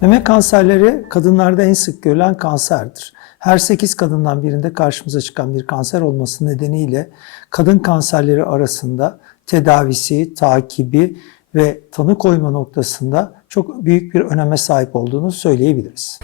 Meme kanserleri kadınlarda en sık görülen kanserdir. Her 8 kadından birinde karşımıza çıkan bir kanser olması nedeniyle kadın kanserleri arasında tedavisi, takibi ve tanı koyma noktasında çok büyük bir öneme sahip olduğunu söyleyebiliriz.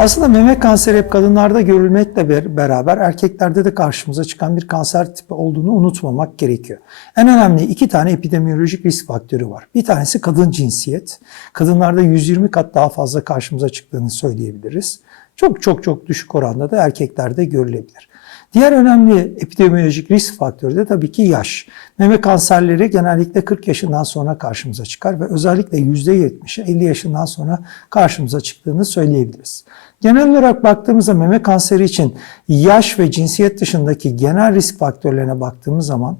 Aslında meme kanseri hep kadınlarda görülmekle ber- beraber erkeklerde de karşımıza çıkan bir kanser tipi olduğunu unutmamak gerekiyor. En önemli iki tane epidemiyolojik risk faktörü var. Bir tanesi kadın cinsiyet. Kadınlarda 120 kat daha fazla karşımıza çıktığını söyleyebiliriz. Çok çok çok düşük oranda da erkeklerde görülebilir. Diğer önemli epidemiyolojik risk faktörü de tabii ki yaş. Meme kanserleri genellikle 40 yaşından sonra karşımıza çıkar ve özellikle %70'i 50 yaşından sonra karşımıza çıktığını söyleyebiliriz. Genel olarak baktığımızda meme kanseri için yaş ve cinsiyet dışındaki genel risk faktörlerine baktığımız zaman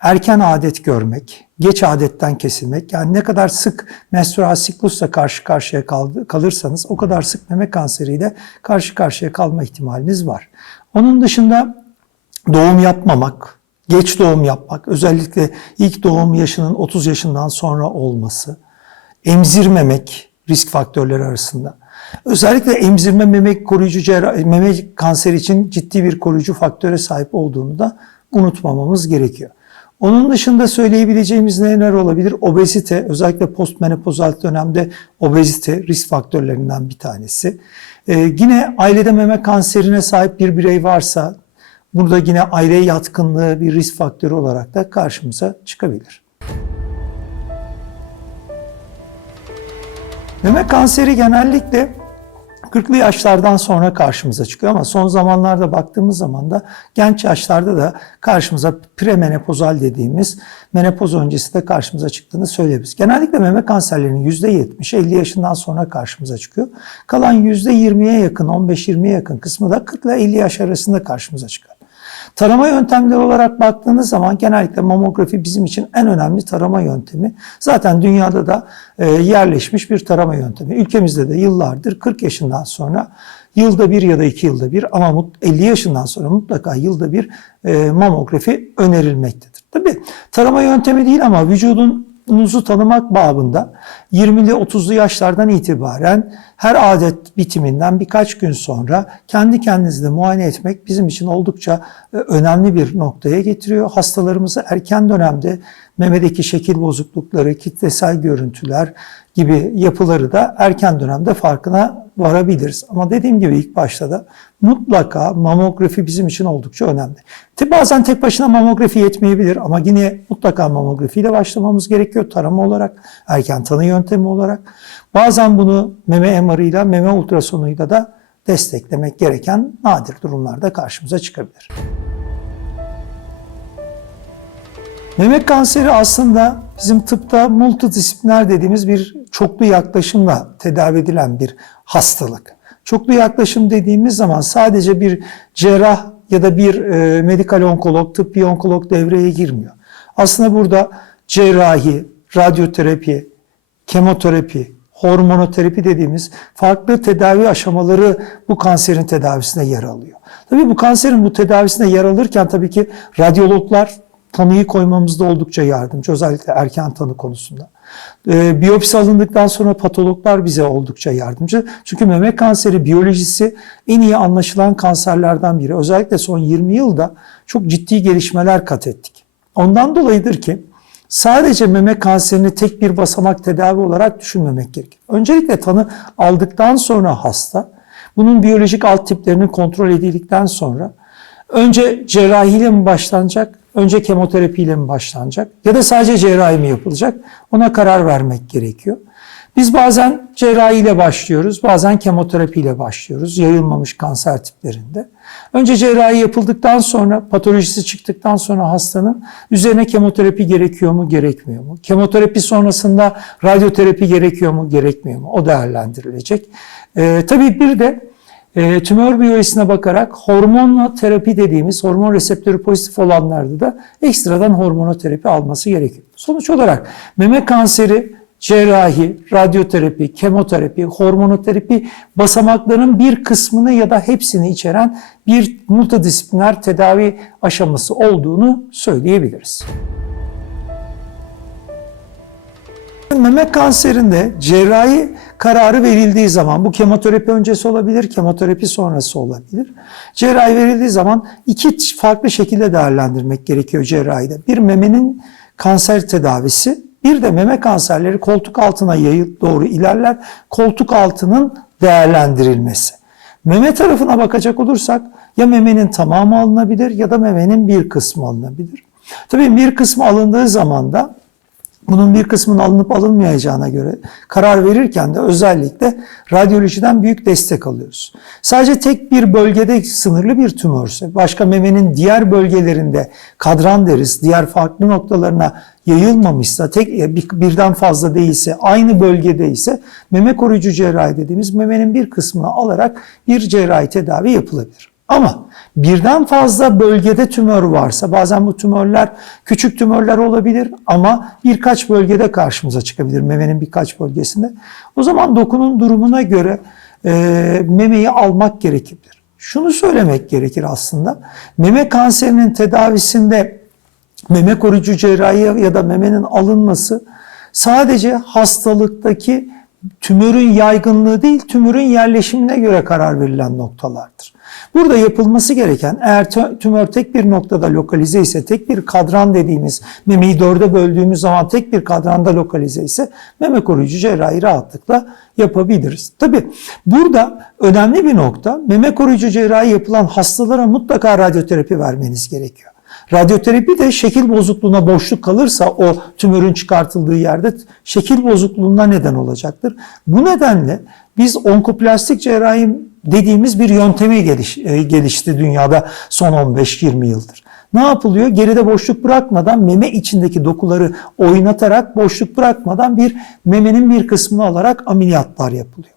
erken adet görmek, geç adetten kesilmek, yani ne kadar sık menstrual siklusla karşı karşıya kalırsanız o kadar sık meme kanseriyle karşı karşıya kalma ihtimaliniz var. Onun dışında doğum yapmamak, geç doğum yapmak, özellikle ilk doğum yaşının 30 yaşından sonra olması, emzirmemek risk faktörleri arasında. Özellikle emzirme memek koruyucu meme kanseri için ciddi bir koruyucu faktöre sahip olduğunu da unutmamamız gerekiyor. Onun dışında söyleyebileceğimiz neler olabilir? Obezite, özellikle postmenopozal dönemde obezite risk faktörlerinden bir tanesi. Ee, yine ailede meme kanserine sahip bir birey varsa burada yine aileye yatkınlığı bir risk faktörü olarak da karşımıza çıkabilir. Meme kanseri genellikle 40'lı yaşlardan sonra karşımıza çıkıyor ama son zamanlarda baktığımız zaman da genç yaşlarda da karşımıza premenopozal dediğimiz menopoz öncesi de karşımıza çıktığını söyleyebiliriz. Genellikle meme kanserlerinin %70'i 50 yaşından sonra karşımıza çıkıyor. Kalan %20'ye yakın, 15-20'ye yakın kısmı da 40 ile 50 yaş arasında karşımıza çıkar. Tarama yöntemleri olarak baktığınız zaman genellikle mamografi bizim için en önemli tarama yöntemi. Zaten dünyada da e, yerleşmiş bir tarama yöntemi. Ülkemizde de yıllardır 40 yaşından sonra yılda bir ya da iki yılda bir ama mut- 50 yaşından sonra mutlaka yılda bir e, mamografi önerilmektedir. Tabii tarama yöntemi değil ama vücudunuzu tanımak babında 20'li 30'lu yaşlardan itibaren her adet bitiminden birkaç gün sonra kendi kendinizi muayene etmek bizim için oldukça e, önemli bir noktaya getiriyor. Hastalarımızı erken dönemde memedeki şekil bozuklukları, kitlesel görüntüler gibi yapıları da erken dönemde farkına varabiliriz. Ama dediğim gibi ilk başta da mutlaka mamografi bizim için oldukça önemli. Te- Bazen tek başına mamografi yetmeyebilir ama yine mutlaka mamografiyle başlamamız gerekiyor tarama olarak, erken tanı yöntemi olarak. Bazen bunu meme MR'ıyla, meme ultrasonuyla da desteklemek gereken nadir durumlarda karşımıza çıkabilir. Meme kanseri aslında bizim tıpta multidisipliner dediğimiz bir çoklu yaklaşımla tedavi edilen bir hastalık. Çoklu yaklaşım dediğimiz zaman sadece bir cerrah ya da bir e, medikal onkolog, tıbbi onkolog devreye girmiyor. Aslında burada cerrahi, radyoterapi, kemoterapi, hormonoterapi dediğimiz farklı tedavi aşamaları bu kanserin tedavisine yer alıyor. Tabii bu kanserin bu tedavisine yer alırken tabii ki radyologlar tanıyı koymamızda oldukça yardımcı. Özellikle erken tanı konusunda. Ee, biyopsi alındıktan sonra patologlar bize oldukça yardımcı. Çünkü meme kanseri biyolojisi en iyi anlaşılan kanserlerden biri. Özellikle son 20 yılda çok ciddi gelişmeler kat ettik. Ondan dolayıdır ki sadece meme kanserini tek bir basamak tedavi olarak düşünmemek gerekir. Öncelikle tanı aldıktan sonra hasta, bunun biyolojik alt tiplerinin kontrol edildikten sonra önce cerrahiyle mi başlanacak, önce kemoterapiyle mi başlanacak ya da sadece cerrahi mi yapılacak ona karar vermek gerekiyor. Biz bazen cerrahiyle başlıyoruz, bazen kemoterapiyle başlıyoruz yayılmamış kanser tiplerinde. Önce cerrahi yapıldıktan sonra, patolojisi çıktıktan sonra hastanın üzerine kemoterapi gerekiyor mu, gerekmiyor mu? Kemoterapi sonrasında radyoterapi gerekiyor mu, gerekmiyor mu? O değerlendirilecek. Ee, tabii bir de e, tümör biyolojisine bakarak hormonoterapi dediğimiz hormon reseptörü pozitif olanlarda da ekstradan hormonoterapi alması gerekiyor. Sonuç olarak meme kanseri cerrahi, radyoterapi, kemoterapi, hormonoterapi basamaklarının bir kısmını ya da hepsini içeren bir multidisipliner tedavi aşaması olduğunu söyleyebiliriz. Meme kanserinde cerrahi kararı verildiği zaman bu kemoterapi öncesi olabilir, kemoterapi sonrası olabilir. Cerrahi verildiği zaman iki farklı şekilde değerlendirmek gerekiyor cerrahide. Bir memenin kanser tedavisi, bir de meme kanserleri koltuk altına yayıl doğru ilerler. Koltuk altının değerlendirilmesi. Meme tarafına bakacak olursak ya memenin tamamı alınabilir ya da memenin bir kısmı alınabilir. Tabii bir kısmı alındığı zaman da bunun bir kısmının alınıp alınmayacağına göre karar verirken de özellikle radyolojiden büyük destek alıyoruz. Sadece tek bir bölgede sınırlı bir tümörse, başka memenin diğer bölgelerinde kadran deriz, diğer farklı noktalarına yayılmamışsa, tek e, bir- birden fazla değilse, aynı bölgede ise meme koruyucu cerrahi dediğimiz memenin bir kısmını alarak bir cerrahi tedavi yapılabilir. Ama birden fazla bölgede tümör varsa bazen bu tümörler küçük tümörler olabilir ama birkaç bölgede karşımıza çıkabilir memenin birkaç bölgesinde. O zaman dokunun durumuna göre e, memeyi almak gerekebilir. Şunu söylemek gerekir aslında. Meme kanserinin tedavisinde meme koruyucu cerrahi ya da memenin alınması sadece hastalıktaki tümörün yaygınlığı değil, tümörün yerleşimine göre karar verilen noktalardır. Burada yapılması gereken eğer tümör tek bir noktada lokalize ise, tek bir kadran dediğimiz memeyi dörde böldüğümüz zaman tek bir kadranda lokalize ise meme koruyucu cerrahi rahatlıkla yapabiliriz. Tabi burada önemli bir nokta meme koruyucu cerrahi yapılan hastalara mutlaka radyoterapi vermeniz gerekiyor. Radyoterapi de şekil bozukluğuna boşluk kalırsa o tümörün çıkartıldığı yerde şekil bozukluğuna neden olacaktır. Bu nedenle biz onkoplastik cerrahi dediğimiz bir yöntemi geliş- e, gelişti dünyada son 15-20 yıldır. Ne yapılıyor? Geride boşluk bırakmadan meme içindeki dokuları oynatarak boşluk bırakmadan bir memenin bir kısmını alarak ameliyatlar yapılıyor.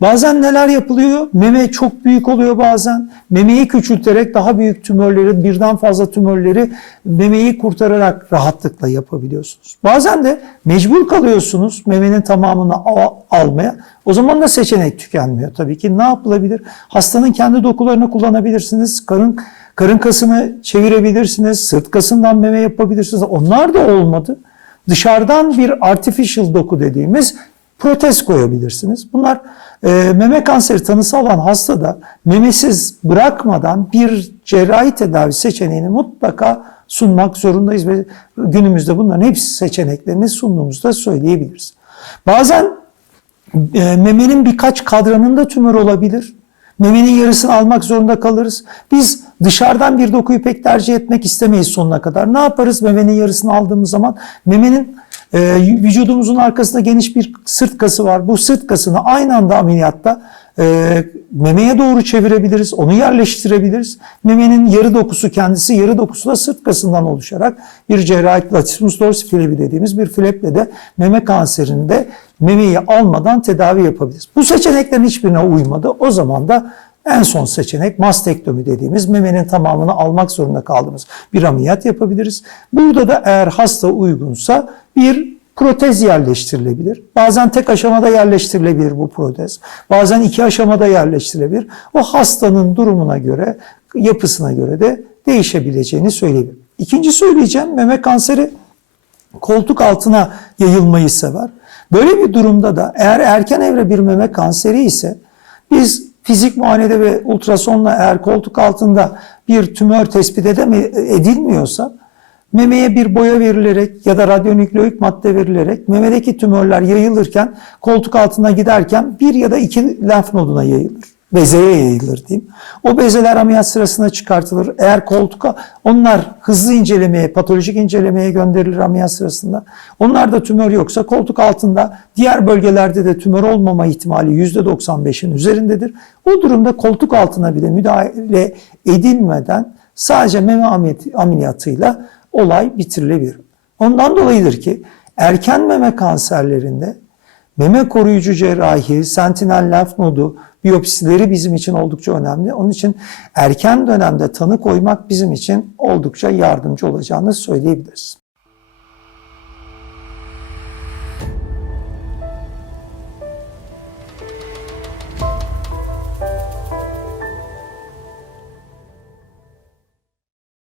Bazen neler yapılıyor? Meme çok büyük oluyor bazen. Memeyi küçülterek daha büyük tümörleri, birden fazla tümörleri memeyi kurtararak rahatlıkla yapabiliyorsunuz. Bazen de mecbur kalıyorsunuz memenin tamamını al- almaya. O zaman da seçenek tükenmiyor tabii ki. Ne yapılabilir? Hastanın kendi dokularını kullanabilirsiniz. Karın karın kasını çevirebilirsiniz. Sırt kasından meme yapabilirsiniz. Onlar da olmadı. Dışarıdan bir artificial doku dediğimiz protez koyabilirsiniz. Bunlar e, meme kanseri tanısı alan hastada memesiz bırakmadan bir cerrahi tedavi seçeneğini mutlaka sunmak zorundayız ve günümüzde bunların hepsi seçeneklerini sunduğumuzda söyleyebiliriz. Bazen e, memenin birkaç kadranında tümör olabilir. Memenin yarısını almak zorunda kalırız. Biz dışarıdan bir dokuyu pek tercih etmek istemeyiz sonuna kadar. Ne yaparız memenin yarısını aldığımız zaman? Memenin e, vücudumuzun arkasında geniş bir sırt kası var. Bu sırt kasını aynı anda ameliyatta e, memeye doğru çevirebiliriz. Onu yerleştirebiliriz. Memenin yarı dokusu kendisi, yarı dokusu da sırt kasından oluşarak bir cerrahi latissimus dorsi flebi dediğimiz bir fleple de meme kanserinde memeyi almadan tedavi yapabiliriz. Bu seçeneklerin hiçbirine uymadı. O zaman da en son seçenek mastektomi dediğimiz memenin tamamını almak zorunda kaldığımız bir ameliyat yapabiliriz. Burada da eğer hasta uygunsa bir protez yerleştirilebilir. Bazen tek aşamada yerleştirilebilir bu protez. Bazen iki aşamada yerleştirilebilir. O hastanın durumuna göre, yapısına göre de değişebileceğini söyleyebilirim. İkinci söyleyeceğim meme kanseri koltuk altına yayılmayı sever. Böyle bir durumda da eğer erken evre bir meme kanseri ise biz fizik muayenede ve ultrasonla eğer koltuk altında bir tümör tespit edilmiyorsa memeye bir boya verilerek ya da radyonükleik madde verilerek memedeki tümörler yayılırken koltuk altına giderken bir ya da iki lenf noduna yayılır. Bezeye yayılır diyeyim. O bezeler ameliyat sırasında çıkartılır. Eğer koltuğa onlar hızlı incelemeye, patolojik incelemeye gönderilir ameliyat sırasında. Onlarda tümör yoksa koltuk altında diğer bölgelerde de tümör olmama ihtimali %95'in üzerindedir. O durumda koltuk altına bile müdahale edilmeden sadece meme ameliyatı- ameliyatıyla olay bitirilebilir. Ondan dolayıdır ki erken meme kanserlerinde meme koruyucu cerrahi, sentinel lenf nodu, biyopsileri bizim için oldukça önemli. Onun için erken dönemde tanı koymak bizim için oldukça yardımcı olacağını söyleyebiliriz.